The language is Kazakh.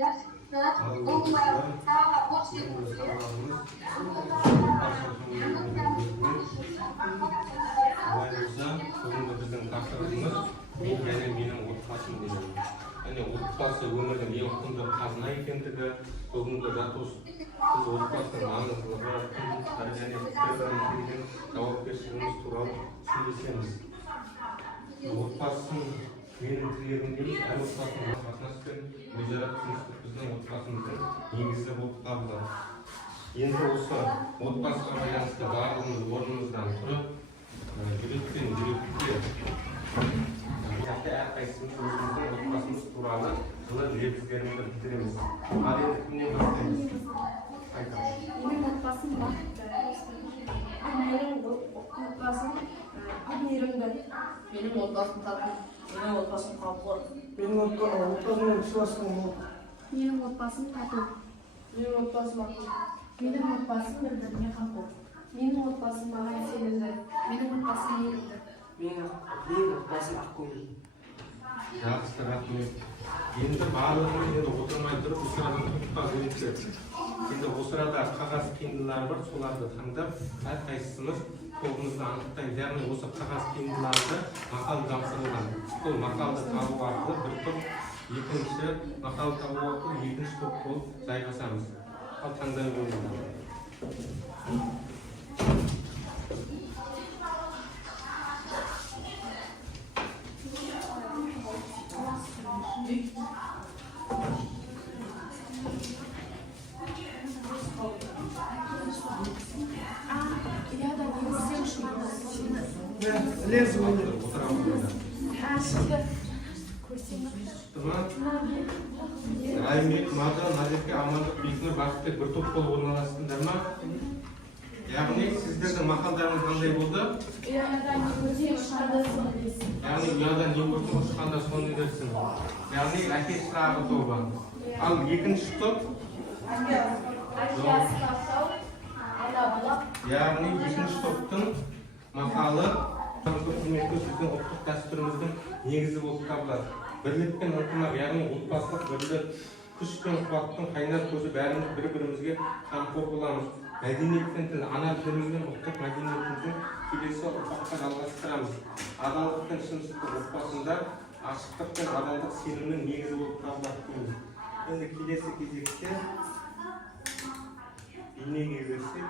бүгінгі біздің тақырыбымыз мен және менің отбасым деген. Яғни отбасы өмірдің ең құнды қазына екендігі, бүгінгі біз отбасының маңыздылығы, құндылықтары және бір-бірімізге жауапкершілігіміз туралы сөйлесеміз. Отбасының менің тілегім дейміз, әр отбасының қатынас пен өзара түсіністік біздің отбасымыздың негізі болып табылады. Енді осы отбасыға байланысты барлығымыз орнымыздан тұрып, жүрекпен жүрекке әрқайсымыз өзіміздің отбасымыз туралы жылы лебіздерімізді білдіреміз. Ал енді кімнен бастаймыз? Менің отбасым бақытты. Менің отбасым мейірімді. Benim odbasım tatlı. Benim odbasım kalkor. Benim otbasım Sivas'tan oldu. Менің отбасым тату. Benim otbasım akıl. Менің отбасым бір-біріне қамқор. Менің отбасым маған сенімді. Менің отбасым мейірімді. Benim otbasım Akköy'ün. Жақсы, рахмет. Енді барлығымыз енді отырмай тұрып осы арадан құттықтау керек. Енді осы арада қағаз қиындылары бар, соларды таңдап, әрқайсымыз тобымызды анықтаймыз. Яғни осы қағаз қиындыларды мақал жапсырылған. Сол мақалды табу арқылы бір топ, екінші мақал табу арқылы екінші топ болып жайғасамыз. Ал таңдай қойыңыздар. Лезу мне. Райымбек, Маржан, Назерке, Амандық, Бекнұр, Бақытбек бір топ болып орналастыңдар ма? Яғни сіздердің мақалдарыңыз қандай болды? Яғни ұядан не көрсең ұшқанда соны дерсің. Яғни әке шырағы тобы. Ал екінші топ? Яғни екінші топтың мақалы сіздің ұлттық дәстүріміздің негізі болып табылады. Бірлік пен ынтымақ, яғни отбасылық бірлік, күш пен қуаттың қайнар көзі, бәріміз бір-бірімізге қамқор боламыз. Мәдениет пен тіл, ана тіліміз бен ұлттық мәдениетіміздің келесі ұрпаққа жалғастырамыз. Адалдық пен шындықтың отбасында ашықтық пен адалдық сенімнің негізі болып табылады дейміз. Енді келесі кезекте бейнеге берсек.